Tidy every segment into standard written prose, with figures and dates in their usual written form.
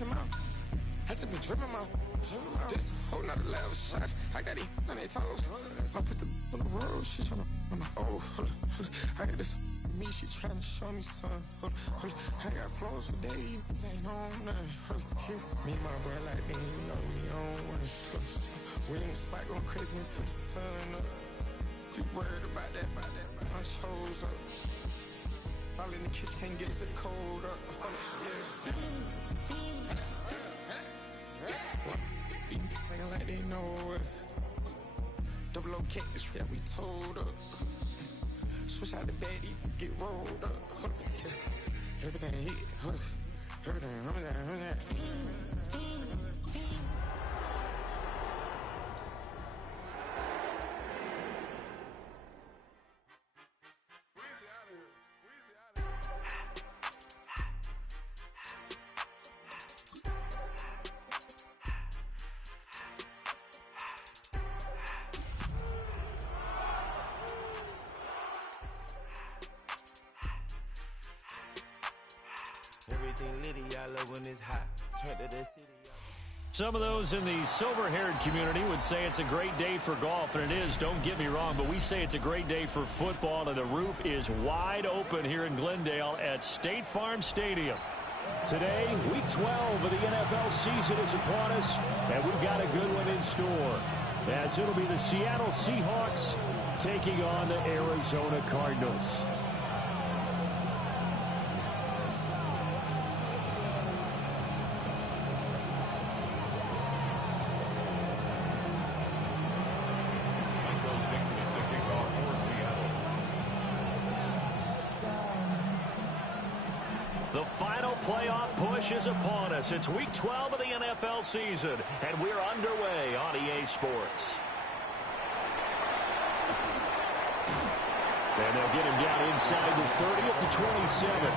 him out. I just been dripping out. Just whole nother level shot. I got these on their toes. I put the on the road. She tryna, oh, hold up. I got this me. She tryna show me something. Hold up. I got flows for days. Ain't on nothing. Me and my bro like me, you know we on one. We in the spot going crazy until the sun up. We worried about that. My shows up. All in the kitchen can't get us the cold up. Nigga like they know it. Double O cactus that we told us. Switch out the baddie, get rolled up. Everything hit, everything. Some of those in the silver-haired community would say it's a great day for golf, and it is, don't get me wrong, but we say it's a great day for football, and the roof is wide open here in Glendale at State Farm Stadium. Today, Week 12 of the NFL season is upon us, and we've got a good one in store, as it'll be the Seattle Seahawks taking on the Arizona Cardinals. The final playoff push is upon us. It's Week 12 of the NFL season, and we're underway on EA Sports. And they'll get him down inside the 30 at the 27.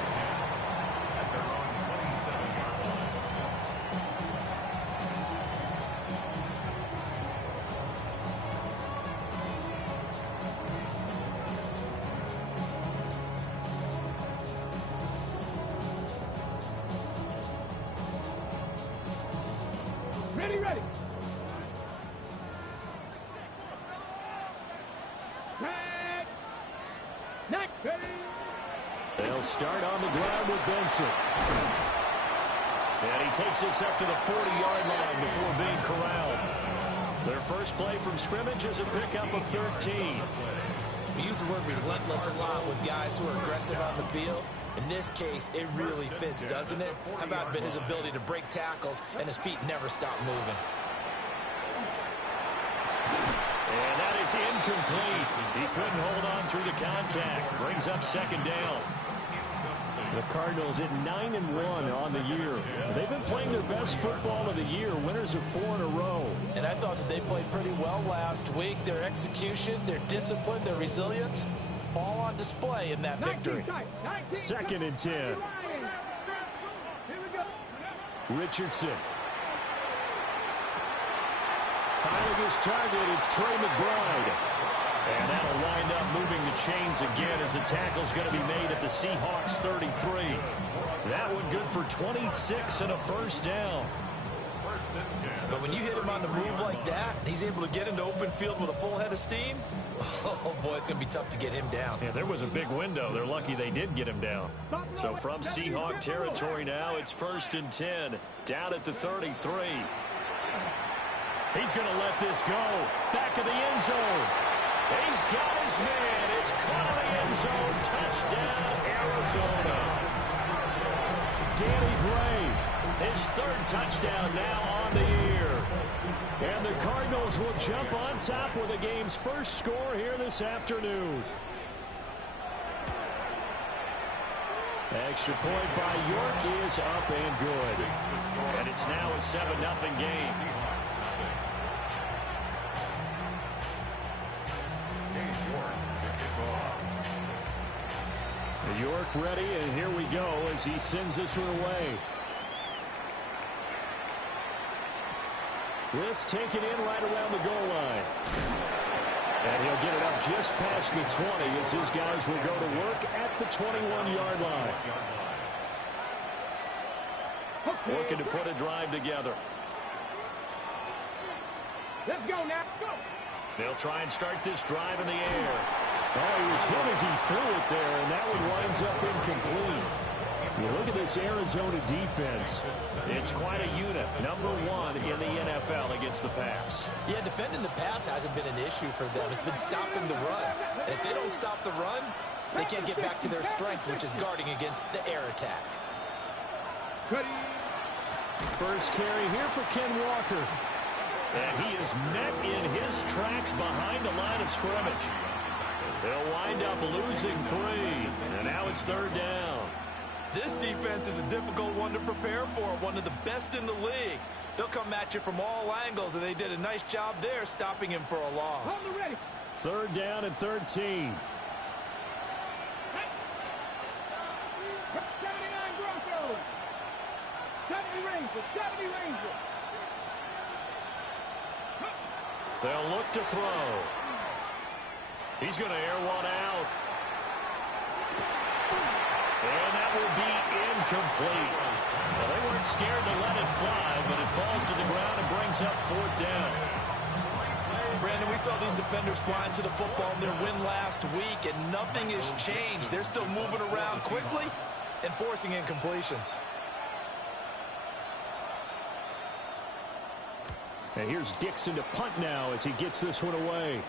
Ready. They'll start on the ground with Benson. And he takes this up to the 40-yard line before being corralled. Their first play from scrimmage is a pickup of 13. We use the word relentless a lot with guys who are aggressive on the field. In this case, it really fits, doesn't it? How about his ability to break tackles and his feet never stop moving? And that is incomplete. He couldn't hold on through the contact. Brings up second down. The Cardinals at 9-1 on the year. They've been playing their best football of the year, winners of 4 in a row. And I thought that they played pretty well last week. Their execution, their discipline, their resilience, all on display in that victory. 2nd and 10. Richardson. Finding his target, it's Trey McBride. And that'll wind up moving the chains again as the tackle's going to be made at the Seahawks 33. That one good for 26 and a first down. But when you hit him on the move like that, he's able to get into open field with a full head of steam, oh boy, it's going to be tough to get him down. Yeah, there was a big window. They're lucky they did get him down. So from Seahawk territory now, it's 1st and 10, down at the 33. He's going to let this go. Back of the end zone. He's got his man. It's caught in the end zone. Touchdown, Arizona. Danny Gray, his 3rd touchdown now on the year. And the Cardinals will jump on top with the game's first score here this afternoon. Extra point by York is up and good. And it's now a 7-0 game. York ready, and here we go as he sends this one away. This taken in right around the goal line. And he'll get it up just past the 20 as his guys will go to work at the 21-yard line. looking to put a drive together. Let's go now. Go. They'll try and start this drive in the air. Oh, he was hit as he threw it there, and that one winds up incomplete. You look at this Arizona defense. It's quite a unit. #1 in the NFL against the pass. Yeah, defending the pass hasn't been an issue for them. It's been stopping the run. And if they don't stop the run, they can't get back to their strength, which is guarding against the air attack. First carry here for Ken Walker. And he is met in his tracks behind the line of scrimmage. They'll wind up losing 3. And now it's 3rd down. This defense is a difficult one to prepare for, one of the best in the league. They'll come at you from all angles, and they did a nice job there stopping him for a loss. 3rd down and 13. 79 Broncos. 70 Rangers. 70 Rangers. They'll look to throw. He's going to air one out. And that will be incomplete. Well, they weren't scared to let it fly, but it falls to the ground and brings up 4th down. Brandon, we saw these defenders flying to the football in their win last week, and nothing has changed. They're still moving around quickly and forcing incompletions. And here's Dixon to punt now as he gets this one away.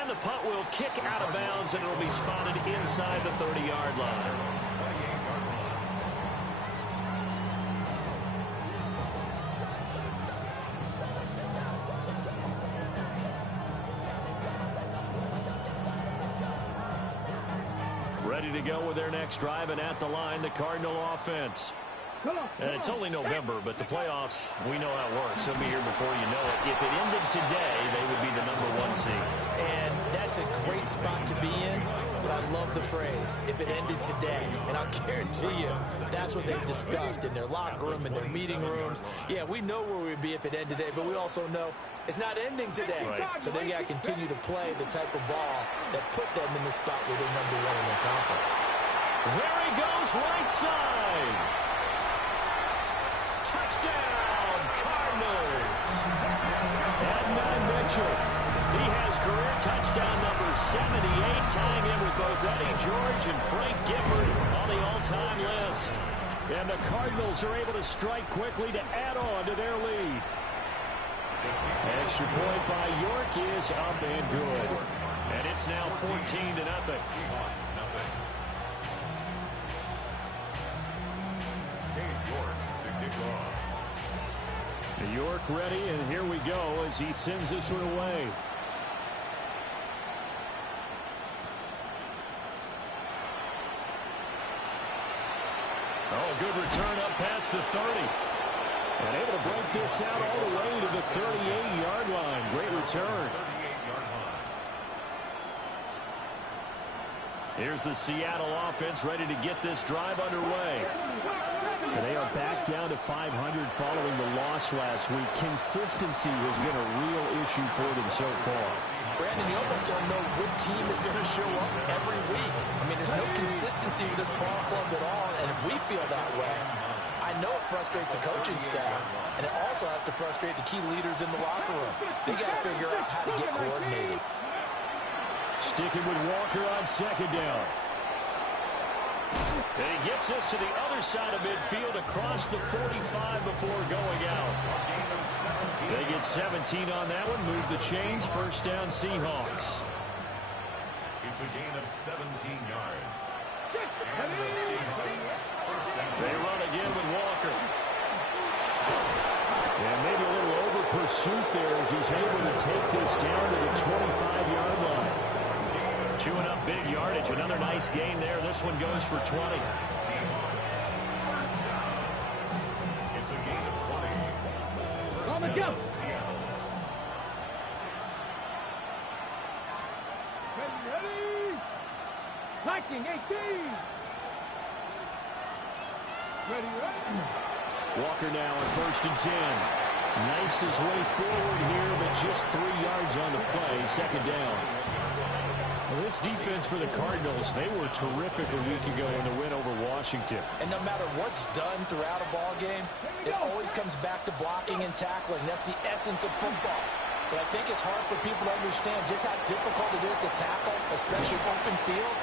And the punt will kick out of bounds, and it'll be spotted inside the 30-yard line. Ready to go with their next drive, and at the line, the Cardinal offense. And it's only November, but the playoffs, we know how it works. It'll be here before you know it. If it ended today, they would be the #1 seed. And that's a great spot to be in, but I love the phrase, if it ended today. And I'll guarantee you, that's what they've discussed in their locker room, in their meeting rooms. Yeah, we know where we'd be if it ended today, but we also know it's not ending today. Right. So they got to continue to play the type of ball that put them in the spot where they're #1 in their conference. There he goes, right side. Touchdown, Cardinals. And Matt Mitchell. He has career touchdown number 78, tying in with both Eddie George and Frank Gifford on the all-time list. And the Cardinals are able to strike quickly to add on to their lead. Extra point by York is up and good. And it's now 14-0. York ready, and here we go as he sends this one away. Oh, good return up past the 30. And able to break this out all the way to the 38-yard line. Great return. Here's the Seattle offense ready to get this drive underway. And they are back down to 500 following the loss last week. Consistency has been a real issue for them so far. Brandon, you almost don't know what team is going to show up every week. I mean, there's no consistency with this ball club at all, and if we feel that way, I know it frustrates the coaching staff, and it also has to frustrate the key leaders in the locker room. They got to figure out how to get coordinated. Sticking with Walker on 2nd down. And he gets us to the other side of midfield across the 45 before going out. They get 17 on that one. Move the chains. 1st down, Seahawks. It's a gain of 17 yards. They run again with Walker. And maybe a little over pursuit there as he's able to take this down to the 25-yard line. Chewing up big yardage. Another nice gain there. This one goes for 20. It's a gain of 20. On the go. Ready. Viking 18. Ready. Walker now on 1st and 10. Knifes his way forward here, but just 3 yards on the play. 2nd down. Well, this defense for the Cardinals, they were terrific a week ago in the win over Washington. And no matter what's done throughout a ball game, it always comes back to blocking and tackling. That's the essence of football. But I think it's hard for people to understand just how difficult it is to tackle, especially open field.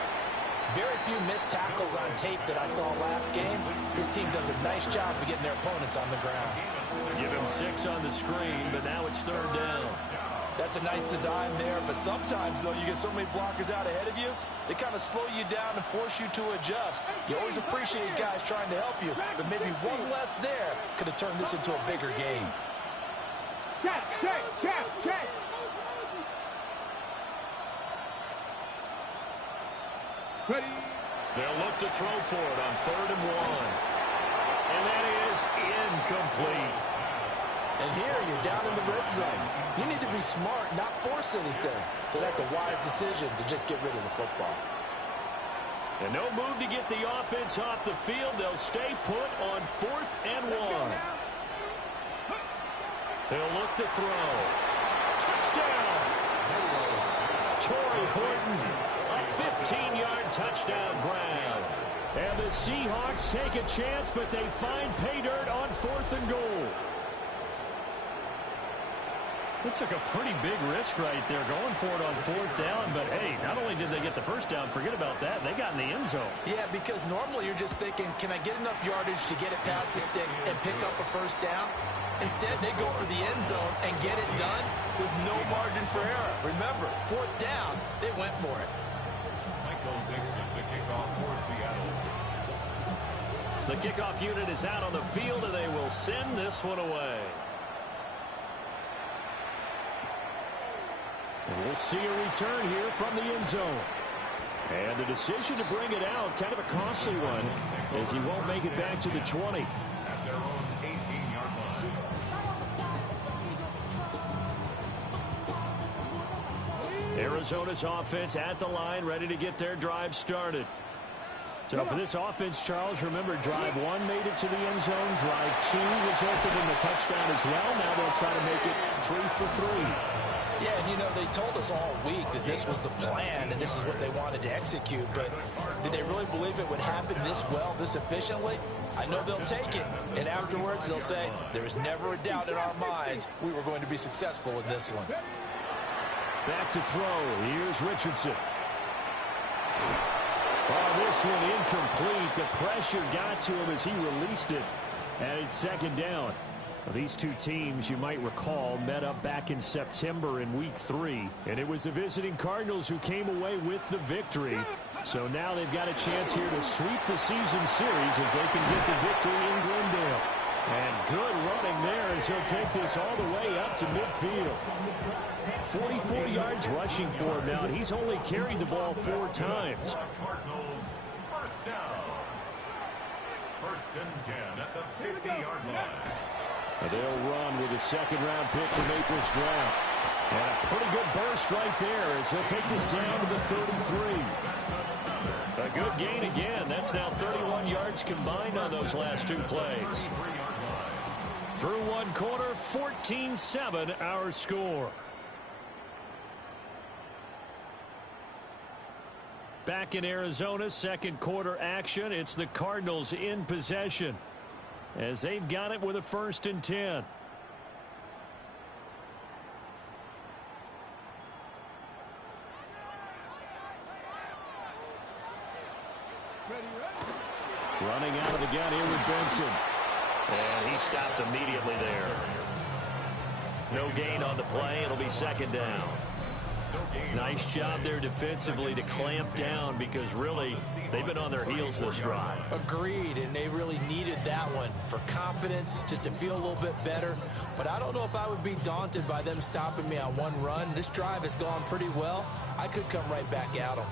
Very few missed tackles on tape that I saw last game. This team does a nice job of getting their opponents on the ground. Give him 6 on the screen, but now it's 3rd down. That's a nice design there, but sometimes, though, you get so many blockers out ahead of you, they kind of slow you down and force you to adjust. You always appreciate guys trying to help you, but maybe one less there could have turned this into a bigger game. Check. Ready. They'll look to throw for it on 3rd and 1. And that is incomplete. And here you're down in the red zone. You need to be smart, not force anything. So that's a wise decision to just get rid of the football. And no move to get the offense off the field. They'll stay put on 4th and 1. They'll look to throw. Touchdown! Torrey Horton, a 15-yard touchdown grab. And the Seahawks take a chance, but they find pay dirt on 4th and goal. They took a pretty big risk right there going for it on 4th down, but hey, not only did they get the first down, forget about that, they got in the end zone. Yeah, because normally you're just thinking, can I get enough yardage to get it past the sticks and pick up a first down? Instead, they go for the end zone and get it done with no margin for error. Remember, 4th down, they went for it. Michael Dixon, the kickoff for Seattle. The kickoff unit is out on the field, and they will send this one away. And we'll see a return here from the end zone. And the decision to bring it out, kind of a costly one, as he won't make it back to the 20. At their own 18-yard line. Arizona's offense at the line, ready to get their drive started. So for this offense, Charles, remember, drive 1 made it to the end zone. Drive 2 resulted in the touchdown as well. Now they'll try to make it 3 for 3. Yeah, and you know, they told us all week that this was the plan and this is what they wanted to execute, but did they really believe it would happen this well, this efficiently? I know they'll take it, and afterwards they'll say, there is never a doubt in our minds we were going to be successful in this one. Back to throw. Here's Richardson. Oh, this one incomplete. The pressure got to him as he released it. And it's 2nd down. Well, these two teams, you might recall, met up back in September in Week 3. And it was the visiting Cardinals who came away with the victory. So now they've got a chance here to sweep the season series if they can get the victory in Glendale. And good running there as he'll take this all the way up to midfield. 44 yards rushing for him now, and he's only carried the ball 4 times. Cardinals, first down. 1st and 10 at the 50-yard line. They'll run with a 2nd-round pick from April's draft. And a pretty good burst right there as he'll take this down to the 33. A good gain again. That's now 31 yards combined on those last 2 plays. Through 1 quarter, 14-7 our score. Back in Arizona, 2nd quarter action. It's the Cardinals in possession as they've got it with a 1st and 10. Running out of the gun here with Benson. And he stopped immediately there. No gain on the play. It'll be 2nd down. Nice job there defensively to clamp down because really they've been on their heels this drive. Agreed, and they really needed that one for confidence, just to feel a little bit better. But I don't know if I would be daunted by them stopping me on 1 run. This drive has gone pretty well. I could come right back at them.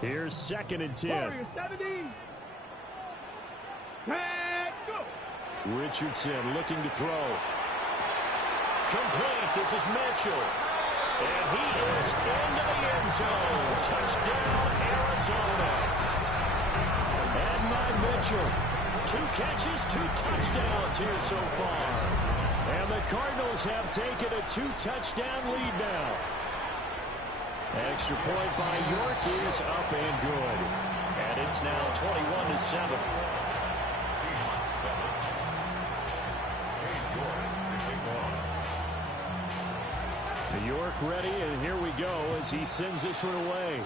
Here's 2nd and 10. Warriors 70. Let's go. Richardson looking to throw. Complete. This is Mitchell. And he is into the end zone. Touchdown, Arizona. And Mike Mitchell. 2 catches, 2 touchdowns here so far. And the Cardinals have taken a 2-touchdown lead now. Extra point by York is up and good. And it's now 21-7. Seahawks 7. Cade York to kick off. York ready, and here we go as he sends this one away.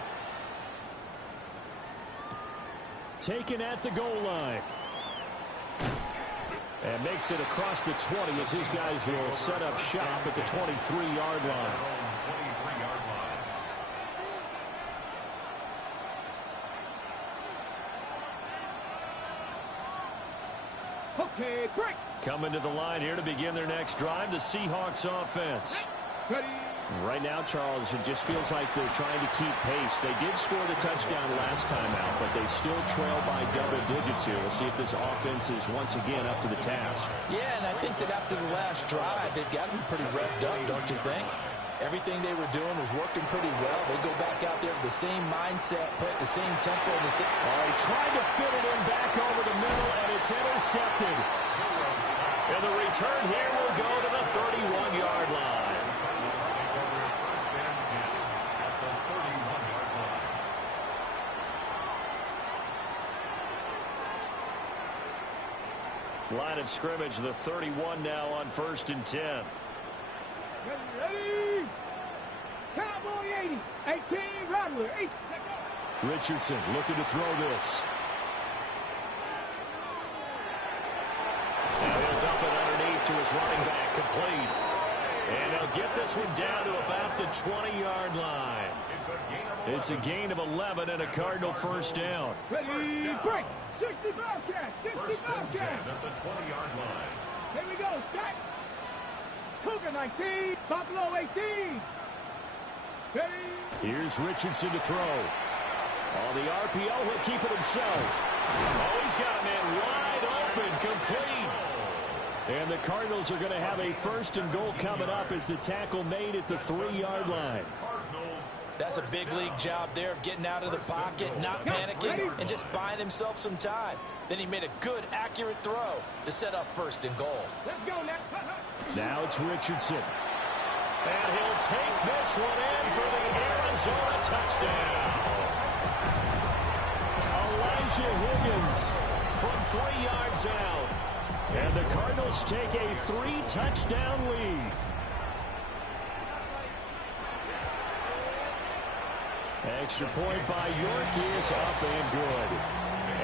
Taken at the goal line. And makes it across the 20 as his guys will set up shop at the 23-yard line. 23-yard line. Okay, break. Coming to the line here to begin their next drive, the Seahawks offense. Ready. Right now, Charles, it just feels like they're trying to keep pace. They did score the touchdown last time out, but they still trail by double digits here. We'll see if this offense is once again up to the task. Yeah, and I think that after the last drive, they've got to be pretty revved up, don't you think? Everything they were doing was working pretty well. They go back out there with the same mindset, put the same tempo. He tried to fit it in back over the middle, and it's intercepted. And the return here will go to the 31-yard line. First and 10 at the 31-yard line. Line of scrimmage, the 31 now on 1st and 10. Ready. Cowboy 80. 18, Rattler. 8. Richardson looking to throw this. Now he'll dump it underneath to his running back, complete. And they'll get this one down to about the 20-yard line. It's a gain of 11 and a Cardinal first down. Ready. Break. 60 Bobcat. 60 First and 10 Bobcat. at the 20-yard line. Here we go. Set. Cougar 19. Buffalo 18. Ready. Here's Richardson to throw. On the RPO, he'll keep it himself. Oh, he's got a man wide open, complete. And the Cardinals are going to have a 1st and goal coming up as the tackle made at the 3-yard line. Cardinals. That's a big league job there of getting out of the pocket, not panicking, and just buying himself some time. Then he made a good, accurate throw to set up 1st and goal. Let's go next. Now it's Richardson. And he'll take this one in for the Arizona touchdown. Elijah Higgins from 3 yards out. And the Cardinals take a 3-touchdown lead. Extra point by York is up and good.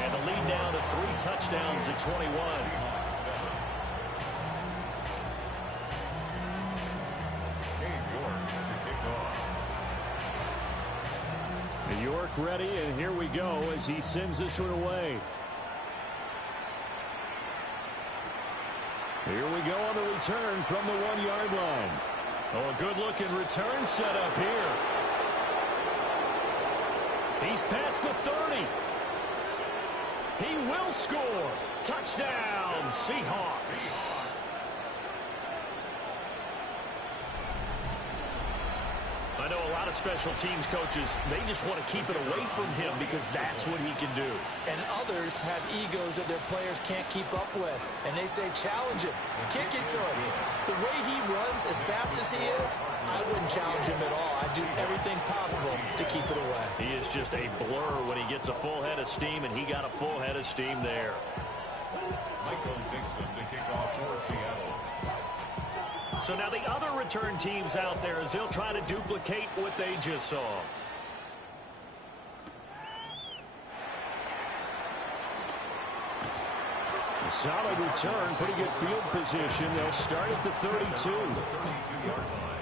And the lead now to 3 touchdowns at 21. Seahawks 7. Cade York to kick off. York ready, and here we go as he sends this one away. Here we go on the return from the 1-yard line. Oh, a good-looking return set up here. He's past the 30. He will score. Touchdown, Seahawks. I know a lot of special teams coaches, they just want to keep it away from him because that's what he can do. And others have egos that their players can't keep up with. And they say, challenge him. Kick it to him. The way he runs as fast as he is, I wouldn't challenge him at all. I'd do everything possible to keep it away. He is just a blur when he gets a full head of steam, and he got a full head of steam there. Michael Dixon to kick off for Seattle. So now the other return teams out there as they'll try to duplicate what they just saw. A solid return, pretty good field position. They'll start at the 32. 32-yard line.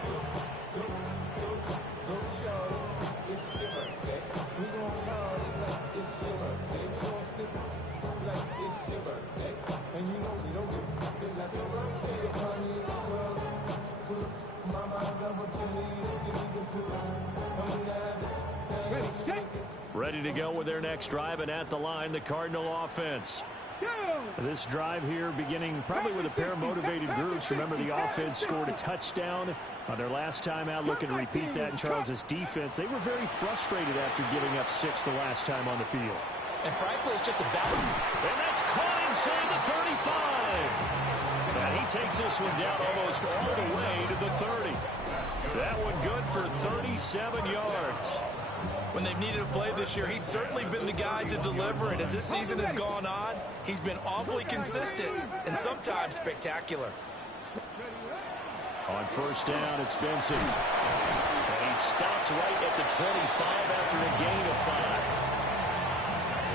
Ready. Set. Ready to go with their next drive, and at the line, the Cardinal offense. Go. This drive here beginning probably with a pair of motivated groups. Remember, the offense scored a touchdown on their last time out, looking to repeat that in Charles's defense. They were very frustrated after giving up 6 the last time on the field. And frankly, it's just a battle. And that's caught inside the 35. And he takes this one down almost all the way to the 30. That one good for 37 yards. When they've needed a play this year, he's certainly been the guy to deliver. And as this season has gone on, he's been awfully consistent and sometimes spectacular. On first down, it's Benson. And he stopped right at the 25 after a gain of 5.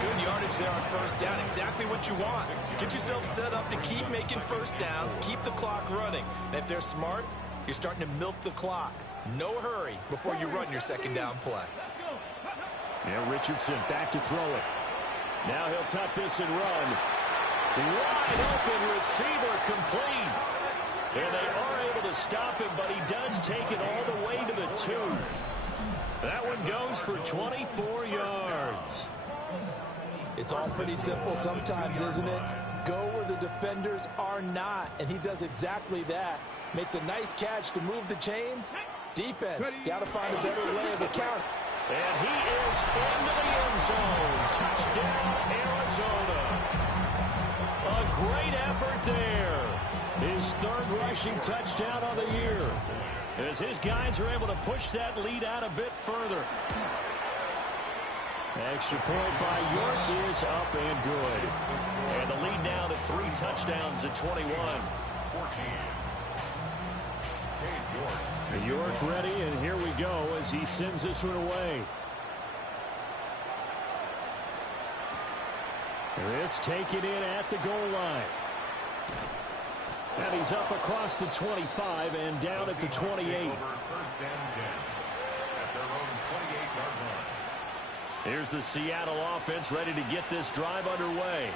Good yardage there on first down. Exactly what you want. Get yourself set up to keep making first downs, keep the clock running. And if they're smart, you're starting to milk the clock. No hurry before you run your second down play. Now Richardson back to throw it. Now he'll tuck this and run. Wide open receiver complete. And they are able to stop him, but he does take it all the way to the 2. That one goes for 24 yards. It's all pretty simple sometimes, isn't it? Go where the defenders are not, and he does exactly that. Makes a nice catch to move the chains. Defense, got to find a better way of the count. And he is into the end zone. Touchdown, Arizona. A great effort there. His third rushing touchdown of the year. As his guys are able to push that lead out a bit further. Extra point by York is up and good. And the lead now to 3 touchdowns at 21. York ready, and here we go as he sends this one away. This taken in at the goal line. And he's up across the 25 and down at the 28. First and 10 at their own 28-yard line. Here's the Seattle offense ready to get this drive underway.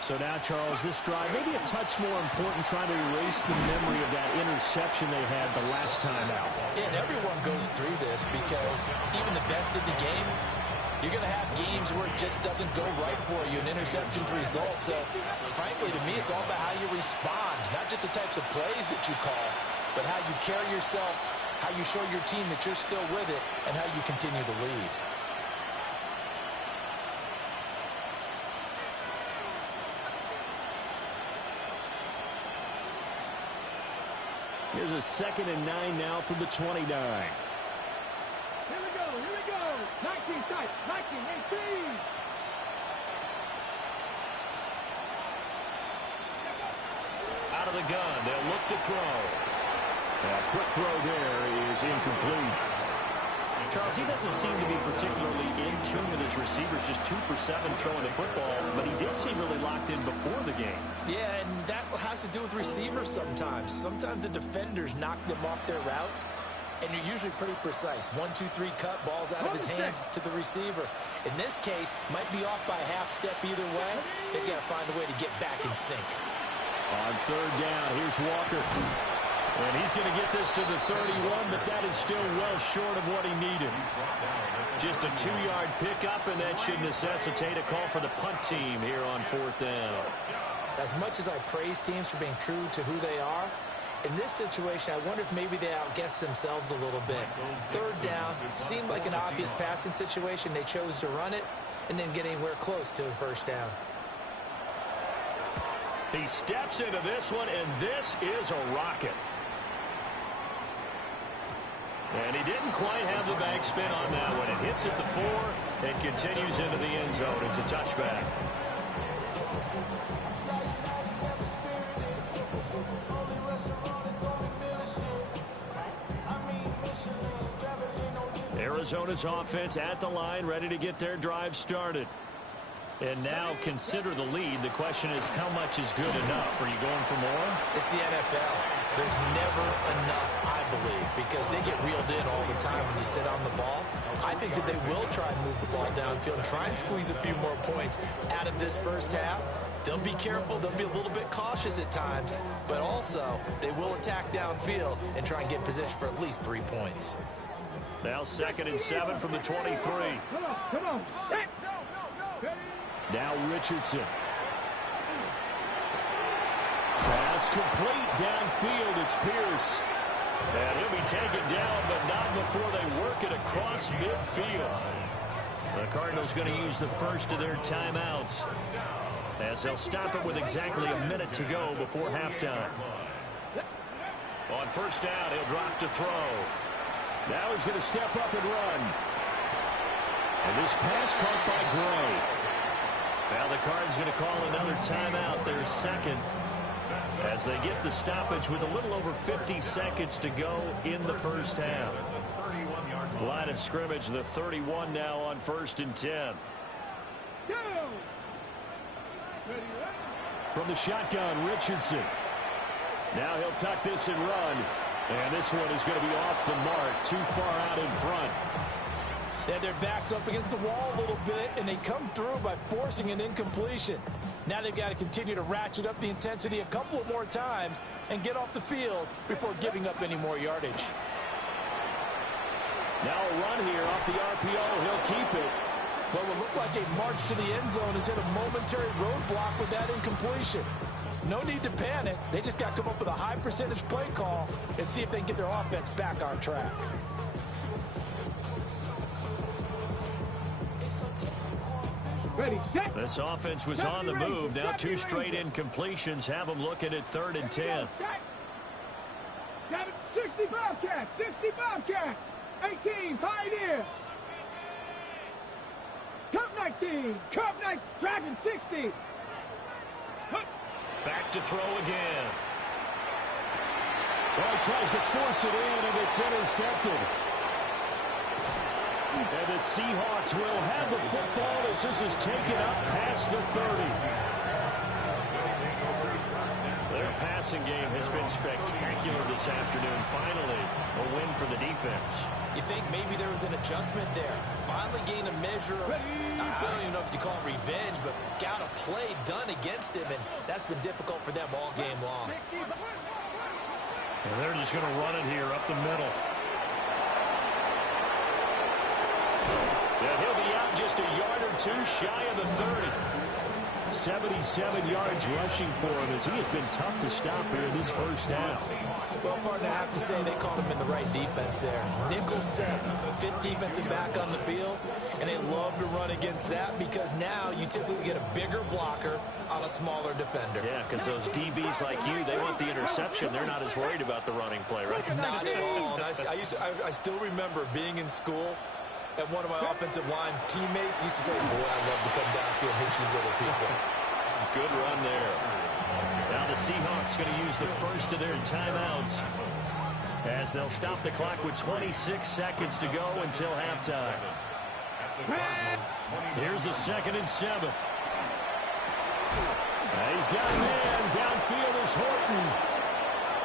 So now, Charles, this drive maybe a touch more important, trying to erase the memory of that interception they had the last time out. Yeah, and everyone goes through this because even the best in the game, you're going to have games where it just doesn't go right for you, an interception's result. So, frankly, to me, it's all about how you respond, not just the types of plays that you call, but how you carry yourself, how you show your team that you're still with it, and how you continue to lead. Here's a 2nd and 9 now from the 29. Here we go, 19 tight, 19, 18. Out of the gun, they'll look to throw. A quick throw there is incomplete. Charles, he doesn't seem to be particularly in tune with his receivers, just 2 for 7 throwing the football, but he did seem really locked in before the game. Yeah, and that has to do with receivers sometimes. Sometimes the defenders knock them off their routes, and you're usually pretty precise. 1, 2, 3 cut, balls out of his hands to the receiver. In this case, might be off by a half step either way. They've got to find a way to get back in sync. On third down, here's Walker. And he's going to get this to the 31, but that is still well short of what he needed. Just a 2-yard pickup, and that should necessitate a call for the punt team here on 4th down. As much as I praise teams for being true to who they are, in this situation, I wonder if maybe they outguessed themselves a little bit. Third down seemed like an obvious passing situation. They chose to run it and didn't get anywhere close to the first down. He steps into this one, and this is a rocket. And he didn't quite have the backspin on that one. It hits at the 4 and continues into the end zone. It's a touchback. Arizona's offense at the line, ready to get their drive started. And now consider the lead. The question is, how much is good enough? Are you going for more? It's the NFL. There's never enough, I believe, because they get reeled in all the time when you sit on the ball. I think that they will try and move the ball downfield and try and squeeze a few more points out of this first half. They'll be careful. They'll be a little bit cautious at times, but also they will attack downfield and try and get in position for at least 3 points. Now 2nd and 7 from the 23. Come on. Now Richardson. Pass complete downfield. It's Pierce. And he'll be taken down, but not before they work it across midfield. The Cardinals going to use the first of their timeouts, as they'll stop it with exactly a minute to go before halftime. On first down, he'll drop to throw. Now he's going to step up and run. And this pass caught by Gray. Now the Cards going to call another timeout, their second, as they get the stoppage with a little over 50 seconds to go in the first half. Line of scrimmage, the 31 now on 1st and 10. From the shotgun, Richardson. Now he'll tuck this and run. And this one is going to be off the mark, too far out in front. They had their backs up against the wall a little bit, and they come through by forcing an incompletion. Now they've got to continue to ratchet up the intensity a couple of more times and get off the field before giving up any more yardage. Now a run here off the RPO. He'll keep it. What would look like a march to the end zone has hit a momentary roadblock with that incompletion. No need to panic. They just got to come up with a high percentage play call and see if they can get their offense back on track. This offense was on the move. Now 2 straight incompletions have them looking at 3rd and 10. 60 Bobcats, 60 Bobcats, 18 Pioneer. Cup 19, Cup 19, Dragon 60. Back to throw again. Well, he tries to force it in, and it's intercepted. And the Seahawks will have the football as this is taken up past the 30. Their passing game has been spectacular this afternoon. Finally, a win for the defense. You think maybe there was an adjustment there. Finally gained a measure of, I don't even know if you call it revenge, but got a play done against him, and that's been difficult for them all game long. And they're just going to run it here up the middle. Yeah, he'll be out just a yard or 2 shy of the 30. 77 yards rushing for him as he has been tough to stop here in this first half. Well, partner, I have to say they caught him in the right defense there. Nickel set, 5th defensive back on the field, and they love to run against that because now you typically get a bigger blocker on a smaller defender. Yeah, because those DBs like you, they want the interception. They're not as worried about the running play, right? Not at all. And I still remember being in school, and one of my offensive line teammates used to say, boy, I'd love to come down here and hit you little people. Good run there. Now the Seahawks going to use the first of their timeouts as they'll stop the clock with 26 seconds to go until halftime. Here's the 2nd and 7. He's got a man. Downfield is Horton.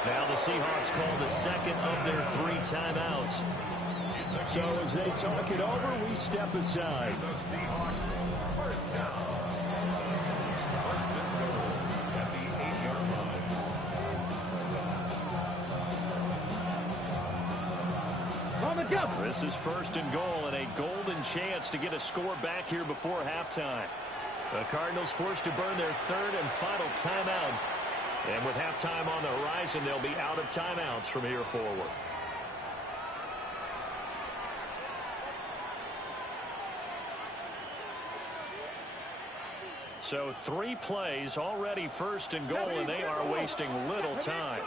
Now the Seahawks call the 2nd of their 3 timeouts. So as they talk it over, we step aside. The Seahawks first down. First and goal at the 8-yard line. On the jump. This is 1st and goal and a golden chance to get a score back here before halftime. The Cardinals forced to burn their 3rd and final timeout. And with halftime on the horizon, they'll be out of timeouts from here forward. So 3 plays already 1st and goal, and they are wasting little time.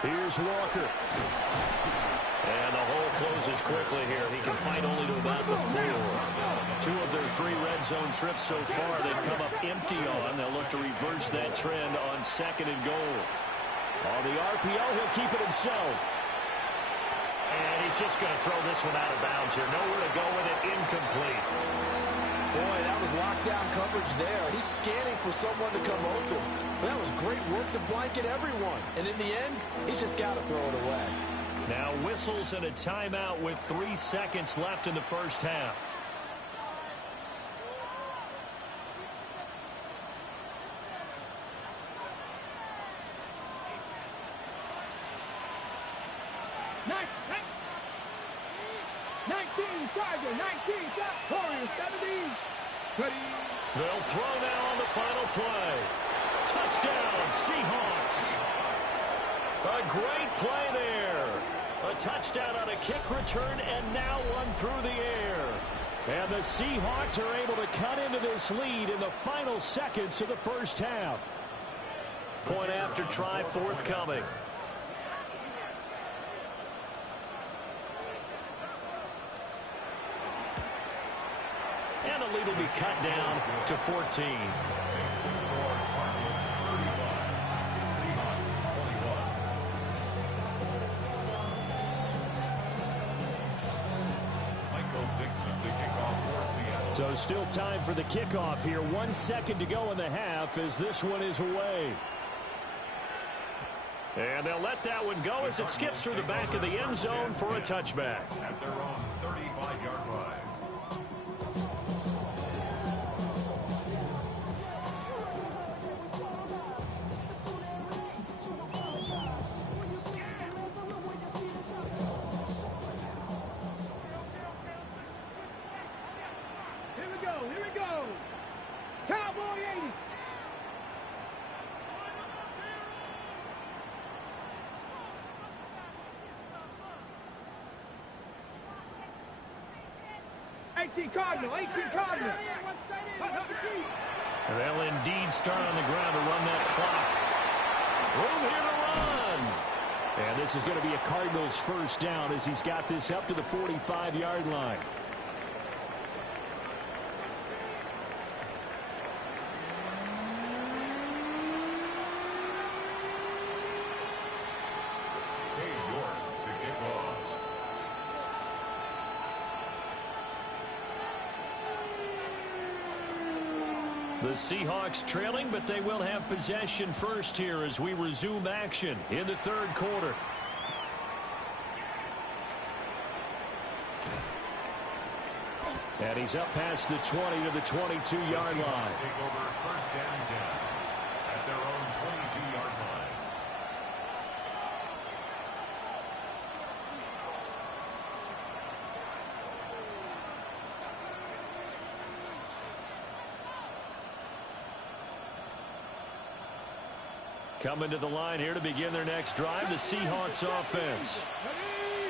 Here's Walker. And the hole closes quickly here. He can fight only to about the 4. 2 of their 3 red zone trips so far they've come up empty on. They'll look to reverse that trend on 2nd and goal. On the RPO, he'll keep it himself. And he's just going to throw this one out of bounds here. Nowhere to go with it. Incomplete. Boy, that was lockdown coverage there. He's scanning for someone to come open. That was great work to blanket everyone. And in the end, he's just got to throw it away. Now whistles and a timeout with 3 seconds left in the first half. They'll throw now on the final play. Touchdown, Seahawks. A great play there. A touchdown on a kick return, and now one through the air. And the Seahawks are able to cut into this lead in the final seconds of the first half. Point after try forthcoming. that lead will be cut down to 14. So still time for the kickoff here. 1 second to go in the half as this one is away. And they'll let that one go as it skips through the back of the end zone for a touchback. At their own 35-yard line. Here we go. Cowboy 80. Cardinal. And they'll indeed start on the ground to run that clock. Room here to run. And this is going to be a Cardinals first down as he's got this up to the 45-yard line. The Seahawks trailing, but they will have possession first here as we resume action in the third quarter. And he's up past the 20 to the 22-yard line. Take over first and 10 at their own 22-yard line. Coming to the line here to begin their next drive, the Seahawks offense.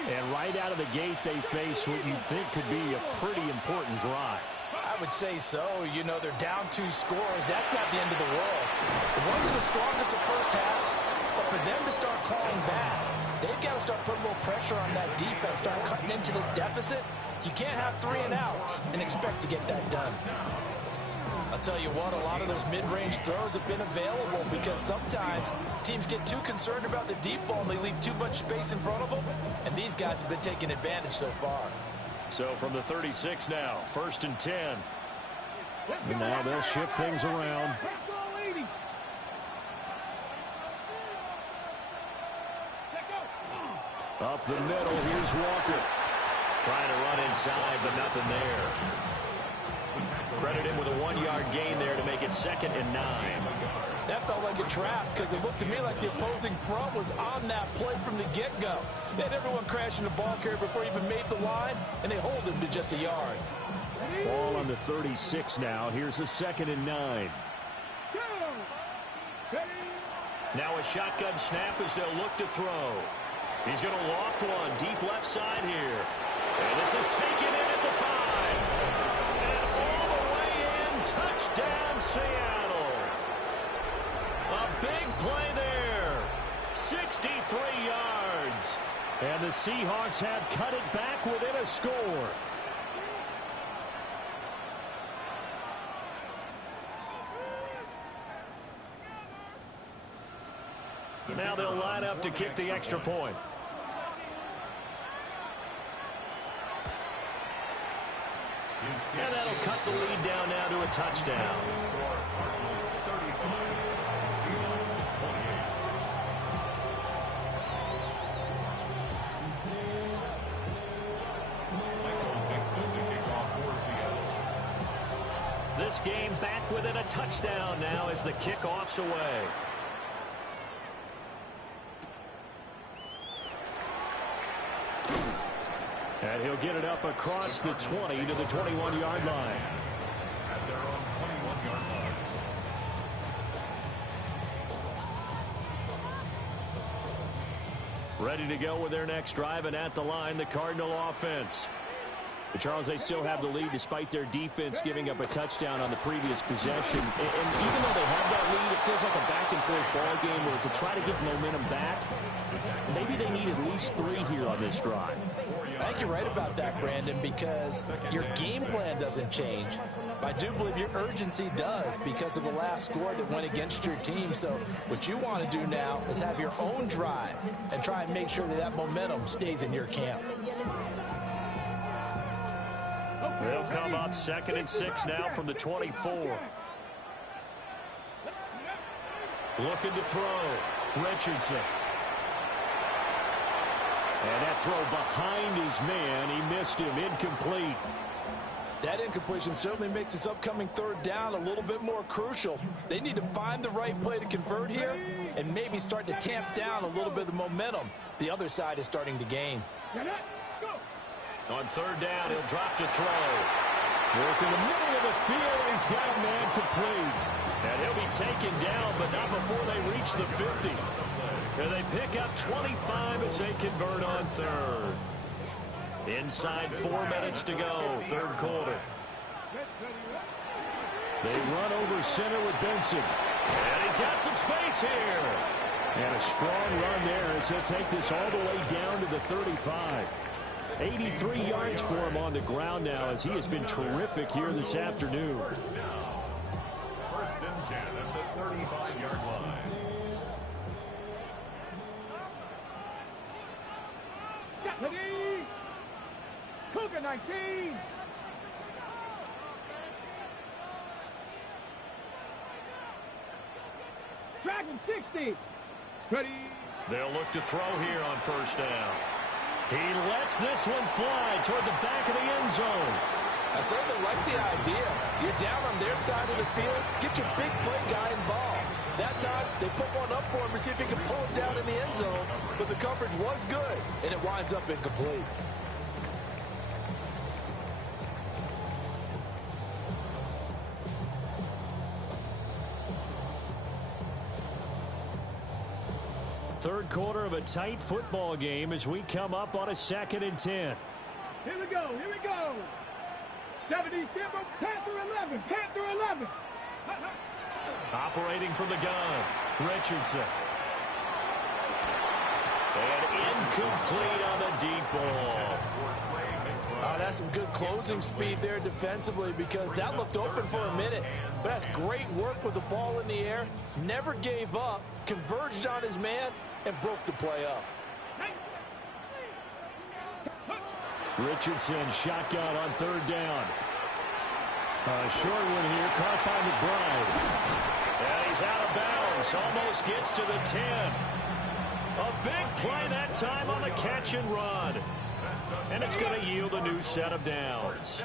And right out of the gate, they face what you think could be a pretty important drive. I would say so. You know, they're down 2 scores. That's not the end of the world. It wasn't the strongest of first halves, but for them to start clawing back, they've got to start putting more pressure on that defense, start cutting into this deficit. You can't have 3 and outs and expect to get that done. I'll tell you what, a lot of those mid-range throws have been available because sometimes teams get too concerned about the deep ball and they leave too much space in front of them, and these guys have been taking advantage so far. So from the 36 now, first and 10. And now they'll shift things around. Up the middle, here's Walker. Trying to run inside, but nothing there. Credit him with a 1-yard gain there to make it 2nd and 9. That felt like a trap because it looked to me like the opposing front was on that play from the get-go. They had everyone crashing the ball carrier before he even made the line, and they hold him to just a yard. Ball on the 36 now. Here's a 2nd and 9. Now a shotgun snap as they'll look to throw. He's going to loft one deep left side here. And this is taken in at the 5. And all the way in, touchdown Seattle. A big play there. 63 yards. And the Seahawks have cut it back within a score. Now they'll line up to kick the extra point. And that'll cut the lead down now to a touchdown. This game back within a touchdown now as the kickoff's away. And he'll get it up across the 20 to the 21-yard line. At their own 21-yard line. Ready to go with their next drive, and at the line, the Cardinal offense. But Charles, they still have the lead despite their defense giving up a touchdown on the previous possession. And even though they have that lead, it feels like a back-and-forth ball game where to try to get momentum back, maybe they need at least 3 here on this drive. I think you're right about that, Brandon, because your game plan doesn't change. I do believe your urgency does because of the last score that went against your team. So what you want to do now is have your own drive and try and make sure that that momentum stays in your camp. They'll come up 2nd and 6 now from the 24. Looking to throw. Richardson. And that throw behind his man. He missed him. Incomplete. That incompletion certainly makes this upcoming 3rd down a little bit more crucial. They need to find the right play to convert here and maybe start to tamp down a little bit of the momentum the other side is starting to gain. On 3rd down, he'll drop to throw. Work in the middle of the field. He's got a man complete. And he'll be taken down, but not before they reach the 50. And they pick up 25 as they convert on 3rd. Inside 4 minutes to go, 3rd quarter. They run over center with Benson. And he's got some space here. And a strong run there as he'll take this all the way down to the 35. 83 yards for him on the ground now as he has been terrific here this afternoon. 1st and 10 at the 35-yard line. Ready? Cougar 19. Dragon 60. Ready? They'll look to throw here on 1st down. He lets this one fly toward the back of the end zone. I certainly like the idea. You're down on their side of the field. Get your big play guy involved. That time, they put one up for him to see if he can pull it down in the end zone. But the coverage was good, and it winds up incomplete. Third quarter of a tight football game as we come up on a 2nd and 10. Here we go. Here we go. 70 Timber, Panther 11. Panther 11. Operating from the gun, Richardson. And incomplete on the deep ball. That's some good closing speed there defensively because that looked open for a minute. But that's great work with the ball in the air. Never gave up, converged on his man, and broke the play up. Richardson shotgun on 3rd down. A short one here, caught by McBride. And he's out of bounds, almost gets to the 10. A big play that time on the catch and run. And it's going to yield a new set of downs.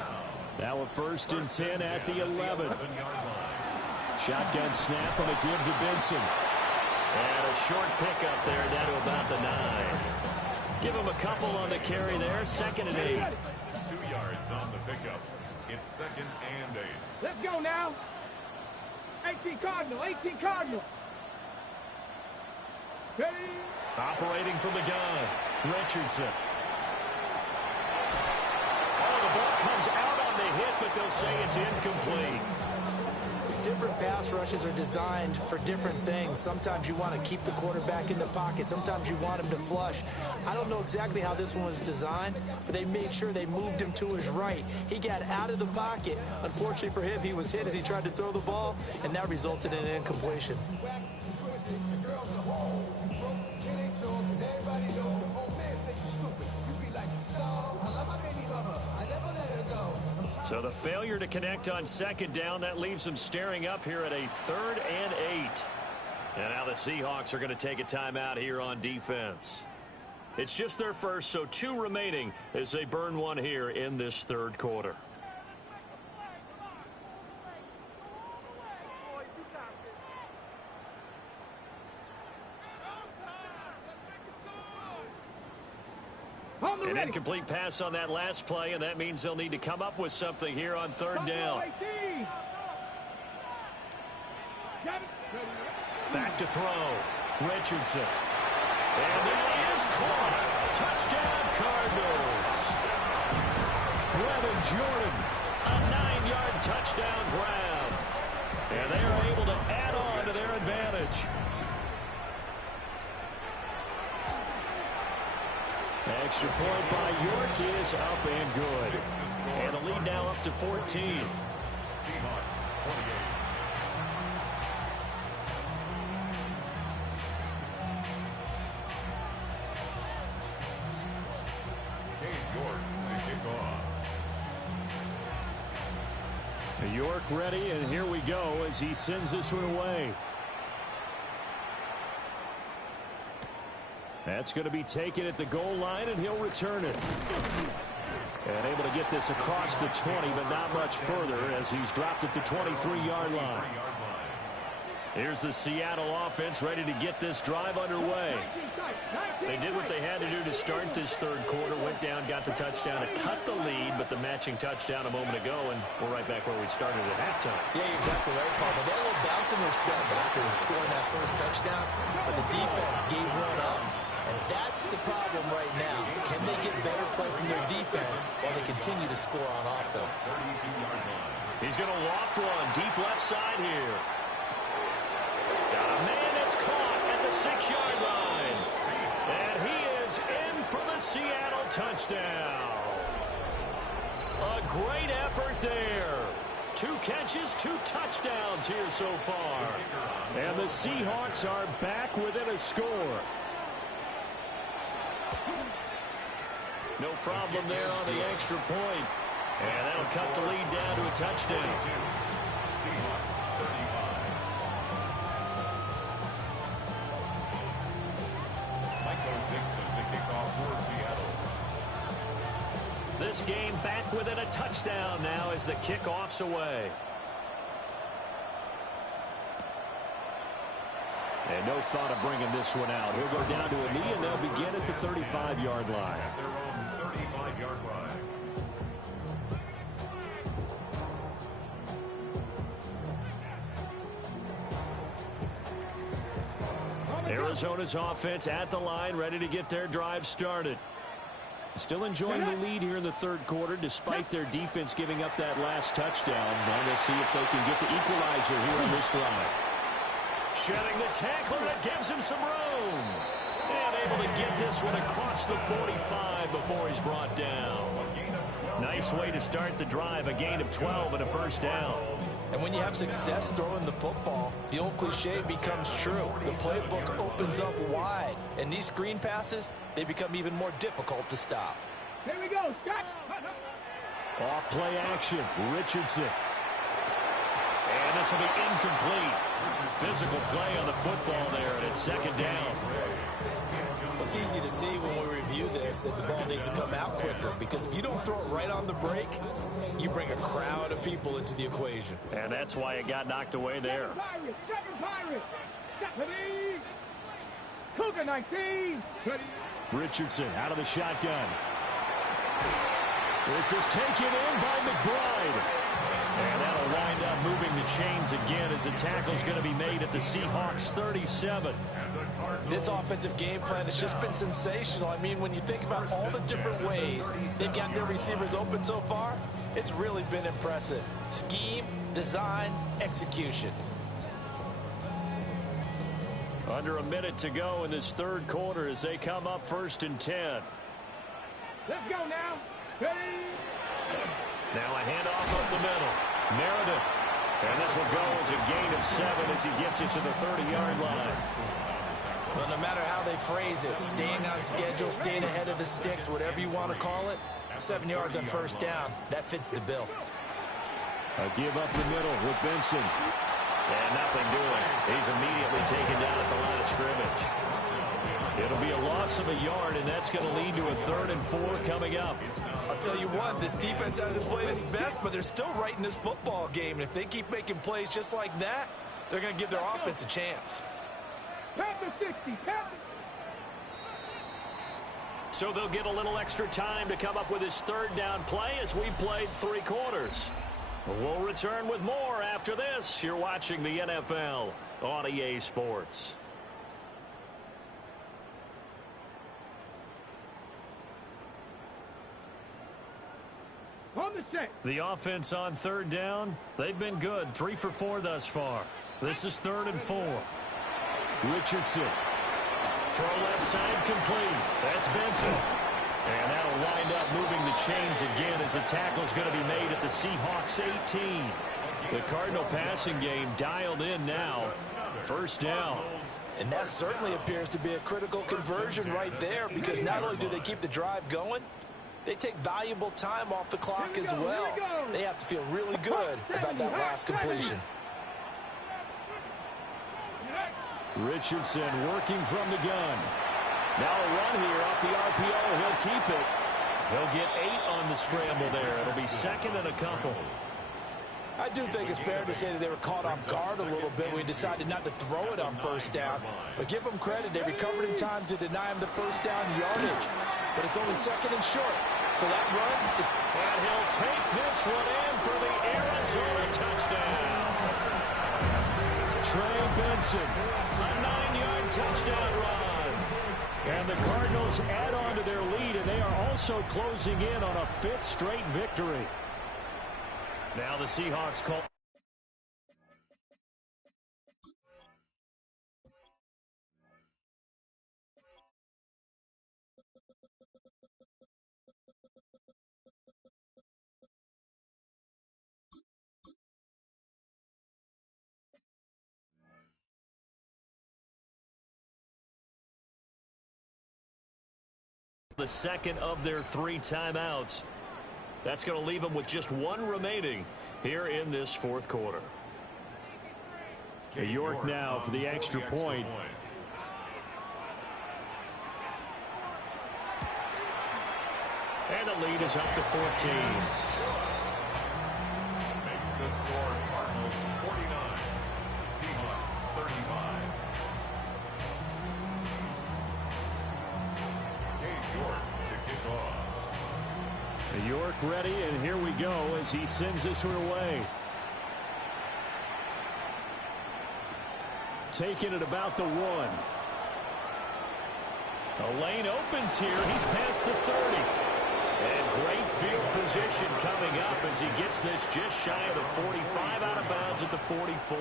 Now a 1st and 10 at the 11. Shotgun snap on a give to Benson. And a short pickup there down to about the 9. Give him a couple on the carry there. 2nd and 8. 2 yards on the pickup. It's 2nd and 8. Let's go now. 18 Cardinal. 18 Cardinal. Ready? Operating from the gun, Richardson. Oh, the ball comes out on the hit, but they'll say it's incomplete. Different pass rushes are designed for different things. Sometimes you want to keep the quarterback in the pocket. Sometimes you want him to flush. I don't know exactly how this one was designed, but they made sure they moved him to his right. He got out of the pocket. Unfortunately for him, he was hit as he tried to throw the ball, and that resulted in an incompletion. So the failure to connect on 2nd down, that leaves them staring up here at a 3rd and 8. And now the Seahawks are going to take a timeout here on defense. It's just their first, so 2 remaining as they burn one here in this 3rd quarter. An incomplete pass on that last play, and that means they'll need to come up with something here on 3rd down. Back to throw. Richardson. And that is caught. Touchdown, Cardinals. Brevin Jordan. A 9-yard touchdown grab. And they are able to add on to their advantage. Extra point by York is up and good. And the lead now up to 14. Seahawks 28. York ready, and here we go as he sends this one away. That's going to be taken at the goal line, and he'll return it. And able to get this across the 20, but not much further as he's dropped it to 23-yard line. Here's the Seattle offense ready to get this drive underway. They did what they had to do to start this third quarter. Went down, got the touchdown to cut the lead, but the matching touchdown a moment ago, and we're right back where we started at halftime. Yeah, you're exactly right, Paul. They had a little bounce in their step after scoring that first touchdown, but the defense gave one up, and that's the problem right now. Can they get better play from their defense while they continue to score on offense? He's going to loft one deep left side here. Got a man that's caught at the 6-yard line. And he is in for the Seattle touchdown. A great effort there. 2 catches, 2 touchdowns here so far. And the Seahawks are back within a score. No problem there on the extra point. And that'll cut the lead down to a touchdown. Seahawks 35. Michael Dixon, the kickoff for Seattle. This game back within a touchdown now as the kickoff's away. And no thought of bringing this one out. He'll go down to a knee, and they'll begin at the 35-yard line. At their own 35-yard line. Arizona's offense at the line, ready to get their drive started. Still enjoying the lead here in the third quarter, despite their defense giving up that last touchdown. And they'll see if they can get the equalizer here on this drive. Shedding the tackler, that gives him some room. And able to get this one across the 45 before he's brought down. Nice way to start the drive, a gain of 12 and a first down. And when you have success throwing the football, the old cliche becomes true. The playbook opens up wide, and these screen passes, they become even more difficult to stop. Here we go, Scott. Off play action, Richardson. And this will be incomplete. Physical play on the football there, and it's second down. It's easy to see when we review this that the ball needs to come out quicker, because if you don't throw it right on the break, you bring a crowd of people into the equation. And that's why it got knocked away there. Second Pirates. Stephanie. Cougar 19. Richardson out of the shotgun. This is taken in by McBride. And that'll wind up moving the chains again as the tackle's going to be made at the Seahawks 37. This offensive game plan has just been sensational. I mean, when you think about all the different ways they've gotten their receivers open so far, it's really been impressive. Scheme, design, execution. Under a minute to go in this third quarter as they come up 1st and 10. Let's go now. Ready? Now a handoff up the middle. Meredith. And this will go as a gain of 7 as he gets it to the 30-yard line. Well, no matter how they phrase it, staying on schedule, staying ahead of the sticks, whatever you want to call it, 7 yards on first down, that fits the bill. A give up the middle with Benson. And nothing doing. He's immediately taken down at the line of scrimmage. It'll be a loss of a yard, and that's going to lead to a 3rd and 4 coming up. I'll tell you what, this defense hasn't played its best, but they're still right in this football game. And if they keep making plays just like that, they're going to give their offense a chance. Panther 60. Panther. So they'll get a little extra time to come up with his 3rd down play as we played 3 quarters. We'll return with more after this. You're watching the NFL on EA Sports. set. The offense on third down, they've been good. 3 for 4 thus far. This is 3rd and 4. Richardson. Throw left side complete. That's Benson. And that'll wind up moving the chains again as a tackle's going to be made at the Seahawks 18. The Cardinal passing game dialed in now. First down. And that certainly appears to be a critical conversion right there, because not only do they keep the drive going, they take valuable time off the clock as well. They have to feel really good about that last completion. Richardson working from the gun. Now a run here off the RPO. He'll keep it. He'll get 8 on the scramble there. It'll be 2nd and a couple. I do think it's fair to say that they were caught off guard a little bit when we decided not to throw it on first down. But give them credit. They recovered in time to deny him the first down yardage. But it's only 2nd and short. So that run is... And he'll take this one in for the Arizona touchdown. Trey Benson. A 9-yard touchdown run. And the Cardinals add on to their lead, and they are also closing in on a 5th straight victory. Now the Seahawks call. The second of their 3 timeouts. That's going to leave them with just 1 remaining here in this 4th quarter. York now for the extra point. And the lead is up to 14. Makes the score Cardinals 49, Seahawks 35. York to kick off. York ready, and here we go as he sends this one away. Taking it about the 1. A lane opens here. He's past the 30. And great field position coming up as he gets this just shy of the 45, out of bounds at the 44.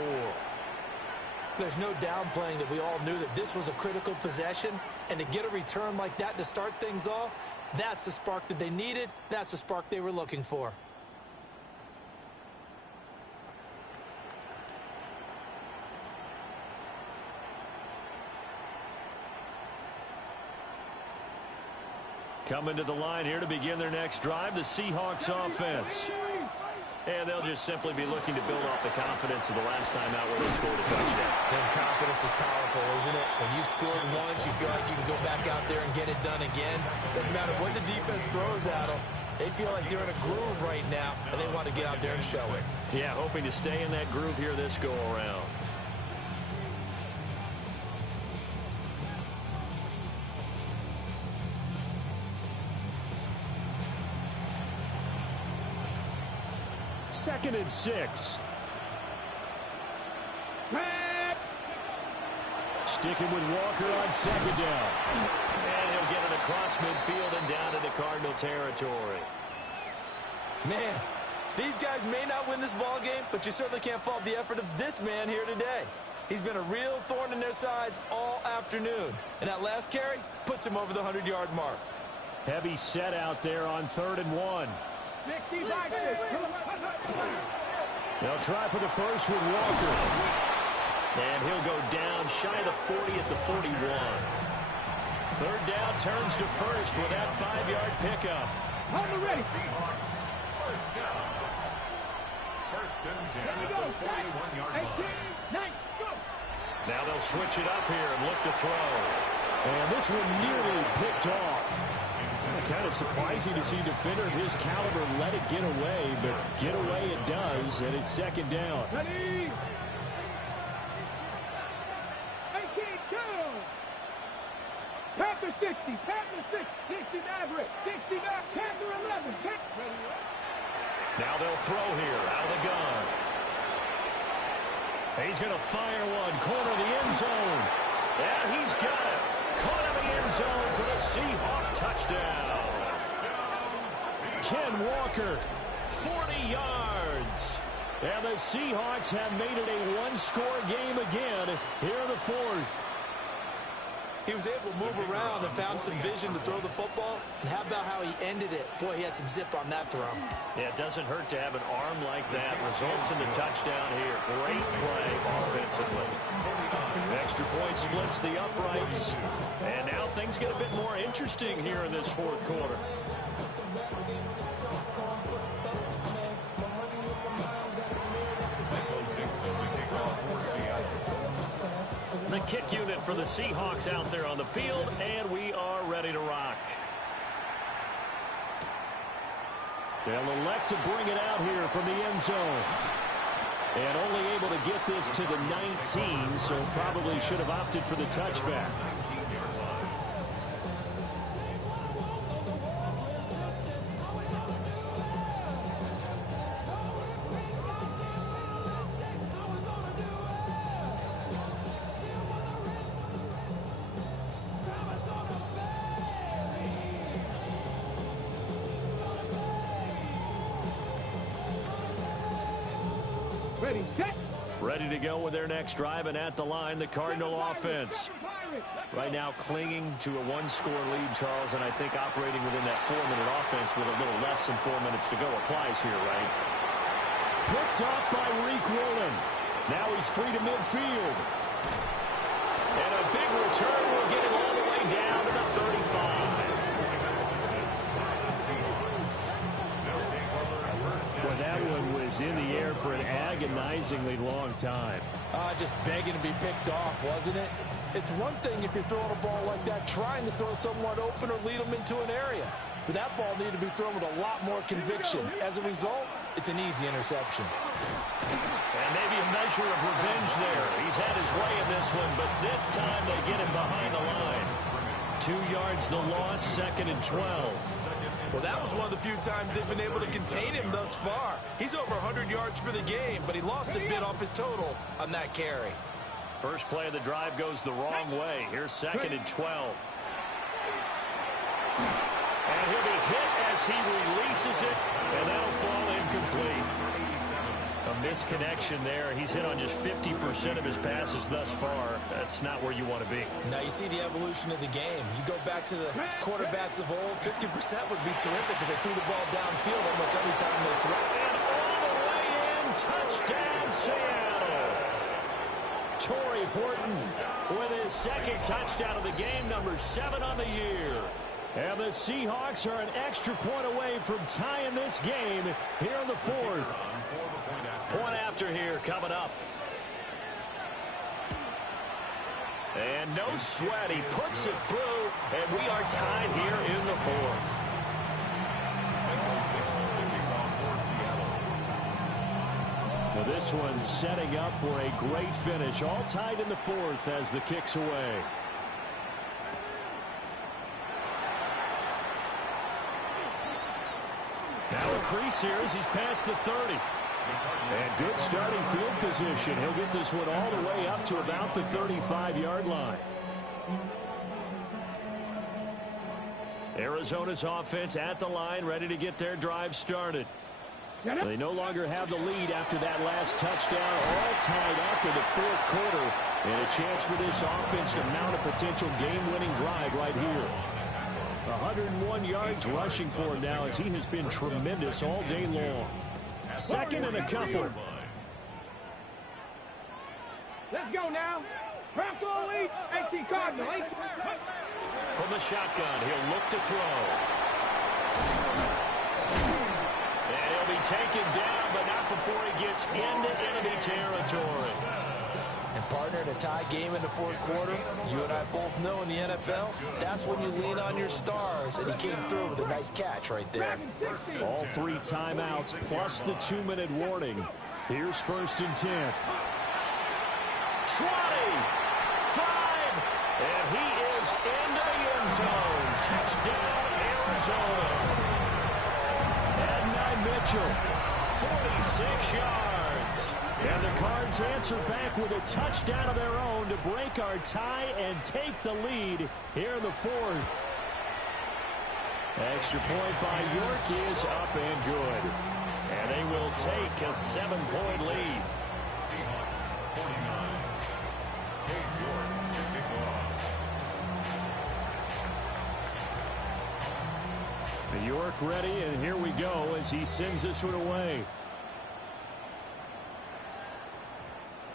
There's no downplaying that we all knew that this was a critical possession, and to get a return like that to start things off, that's the spark that they needed. That's the spark they were looking for. Coming to the line here to begin their next drive, the Seahawks offense. And they'll just simply be looking to build off the confidence of the last time out where they scored a touchdown. And confidence is powerful, isn't it? When you've scored once, you feel like you can go back out there and get it done again. Doesn't matter what the defense throws at them. They feel like they're in a groove right now, and they want to get out there and show it. Yeah, hoping to stay in that groove here this go-around. Second and 6. Sticking with Walker on 2nd down. And he'll get it across midfield and down into Cardinal territory. Man, these guys may not win this ball game, but you certainly can't fault the effort of this man here today. He's been a real thorn in their sides all afternoon. And that last carry puts him over the 100-yard mark. Heavy set out there on 3rd and 1. They'll try for the first with Walker. And he'll go down shy of the 40 at the 41. 3rd down, turns to first with that 5-yard pickup. Ready. Seahawks, first down. 1st and 10 at the 41-yard line. Now they'll switch it up here and look to throw. And this one nearly picked off. Kind of surprising to see a defender of his caliber let it get away, but get away it does, and it's 2nd down. Ready. 18-2. Panther 60, Panther 6, 60 Maverick, 60 Maverick, Panther 11. Now they'll throw here out of the gun. He's going to fire one, corner of the end zone. Yeah, he's got it. Caught in the end zone for the Seahawk touchdown. Ken Walker 40 yards. And the Seahawks have made it a one-score game again here in the fourth. He was able to move around and found some vision to throw the football. And how about how he ended it? Boy, he had some zip on that throw. Yeah, it doesn't hurt to have an arm like that. Results in the touchdown here. Great play offensively. Extra point splits the uprights. And now things get a bit more interesting here in this fourth quarter. The kick unit for the Seahawks out there on the field, and we are ready to rock. They'll elect to bring it out here from the end zone. And only able to get this to the 19, so probably should have opted for the touchback. Ready, set. Ready to go with their next drive, and at the line, the Cardinal offense. Right now clinging to a one-score lead, Charles, and I think operating within that 4-minute offense with a little less than 4 minutes to go applies here, right? Picked up by Reek Woolen. Now he's free to midfield. And a big return will get him all the way down to the 35. Well, that one was in the air for an agonizingly long time. Just begging to be picked off, wasn't it? It's one thing if you're throwing a ball like that, trying to throw someone open or lead them into an area. But that ball needed to be thrown with a lot more conviction. As a result, it's an easy interception. And maybe a measure of revenge there. He's had his way in this one, but this time they get him behind the line. 2 yards the loss, 2nd and 12. Well, that was one of the few times they've been able to contain him thus far. He's over 100 yards for the game, but he lost a bit off his total on that carry. First play of the drive goes the wrong way. Here's 2nd and 12. And he'll be hit as he releases it, and that'll fall incomplete. A misconnection there. He's hit on just 50% of his passes thus far. That's not where you want to be. Now you see the evolution of the game. You go back to the quarterbacks of old, 50% would be terrific because they threw the ball downfield almost every time they threw. And all the way in, touchdown Seattle. Torrey Horton with his 2nd touchdown of the game, number 7 on the year. And the Seahawks are an extra point away from tying this game here in the fourth. Point after here coming up. And no sweat. He puts it through, and we are tied here in the fourth. Now this one setting up for a great finish. All tied in the fourth as the kick's away. Now a crease here as he's past the 30. And good starting field position. He'll get this one all the way up to about the 35-yard line. Arizona's offense at the line, ready to get their drive started. They no longer have the lead after that last touchdown, all tied up in the fourth quarter. And a chance for this offense to mount a potential game-winning drive right here. 101 yards rushing for him now as he has been tremendous all day long. 2nd and a couple. Let's go now. Bronco Elite, AC Cardinal. From the shotgun, he'll look to throw. And he'll be taken down, but not before he gets into enemy territory. And partner, in a tie game in the fourth quarter, you and I both know in the NFL, that's when you lean on your stars, and he came through with a nice catch right there. All 3 timeouts plus the 2-minute warning. Here's 1st and 10. 20, 5, and he is into the end zone. Touchdown, Arizona. Adonai Mitchell, 46 yards. And the Cards answer back with a touchdown of their own to break our tie and take the lead here in the fourth. Extra point by York is up and good. And they will take a 7-point lead. Seahawks 49. Cade York to kick off. York ready, and here we go as he sends this one away.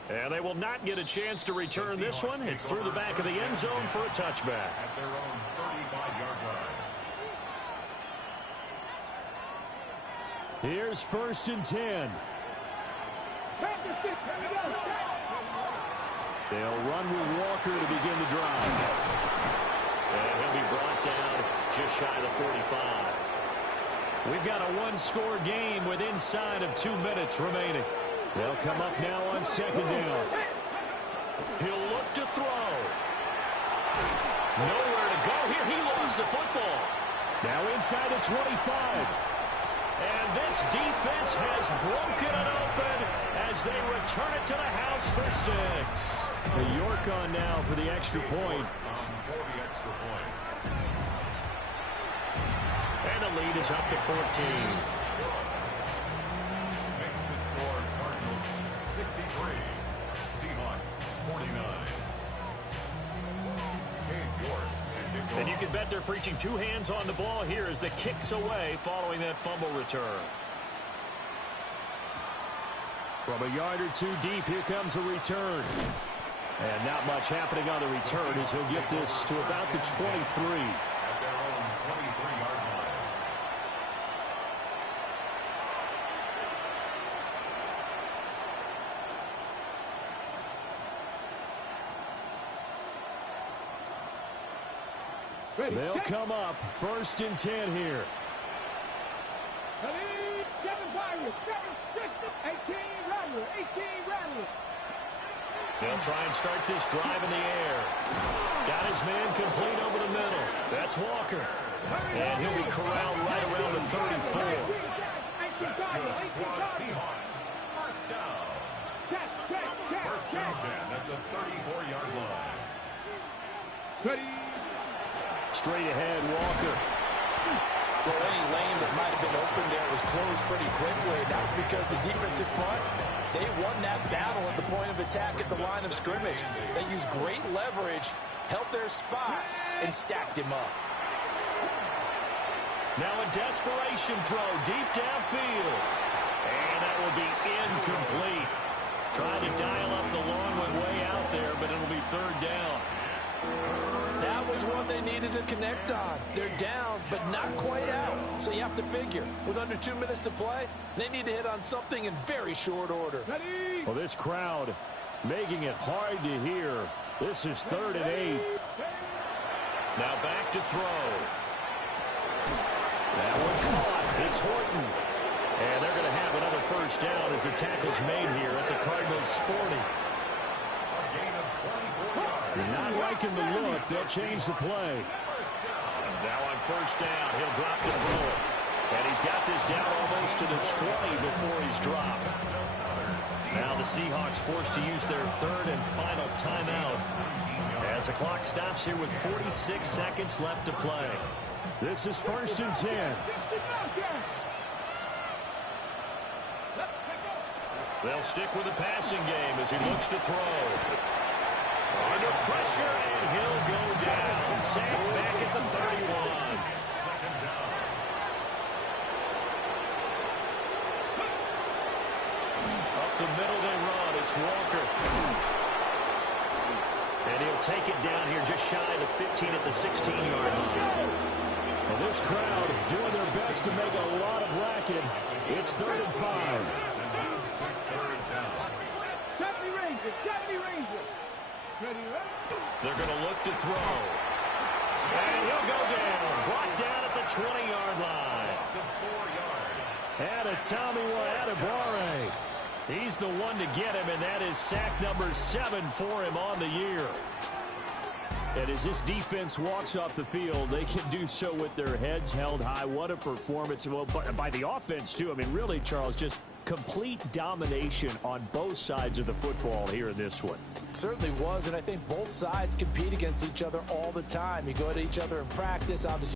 And they will not get a chance to return this one. It's through the back of the end zone for a touchback. At their own 35-yard line. Here's 1st and 10. They'll run with Walker to begin the drive. And he'll be brought down just shy of the 45. We've got a one-score game with inside of 2 minutes remaining. They'll come up now on 2nd down. He'll look to throw. Nowhere to go here. He lost the football. Now inside the 25. And this defense has broken it open as they return it to the house for 6. The York on now for the extra point. For the extra point. And the lead is up to 14. Makes the score Cardinals 63. Seahawks 49. Cade York to kick off. And you can bet they're preaching 2 hands on the ball here as the kick's away following that fumble return. From a yard or 2 deep, here comes a return. And not much happening on the return as he'll get this to about the 23. At their own 23-yard line. They'll come up 1st and 10 here. 7 Pirates, 18 Rattlers. They'll try and start this drive in the air. Got his man complete over the middle. That's Walker. And he'll be corralled right around the 34. Seahawks. First down. First and 10 at the 34-yard line. Straight ahead, Walker. Well, any lane that might have been open there was closed pretty quickly. That was because the defensive front, they won that battle at the point of attack at the line of scrimmage. They used great leverage, held their spot, and stacked him up. Now a desperation throw deep downfield. And that will be incomplete. Trying to dial up the long one way out there, but it'll be 3rd down. That was one they needed to connect on. They're down, but not quite out. So you have to figure, with under 2 minutes to play, they need to hit on something in very short order. Well, this crowd making it hard to hear. This is 3rd and 8. Now back to throw. That one caught. It's Horton. And they're going to have another 1st down as the tackle's made here at the Cardinals' 40. You're not liking the look. They'll change the play. Now on 1st down, he'll drop the throw. And he's got this down almost to the 20 before he's dropped. Now the Seahawks forced to use their 3rd and final timeout as the clock stops here with 46 seconds left to play. This is 1st and 10. They'll stick with the passing game as he looks to throw. Under pressure, and he'll go down. Sacked back at the 31. Up the middle they run. It's Walker. And he'll take it down here just shy of the 15 at the 16-yard line. Well, this crowd doing their best to make a lot of racket. It's 3rd and 5. 70 Rangers. They're going to look to throw. And he'll go down. Brought down at the 20-yard line. And a Tommy Adebawore. He's the one to get him, and that is sack number 7 for him on the year. And as this defense walks off the field, they can do so with their heads held high. What a performance. Well, by the offense, too. I mean, really, Charles, just complete domination on both sides of the football here in this one. It certainly was, and I think both sides compete against each other all the time. You go at each other in practice, obviously.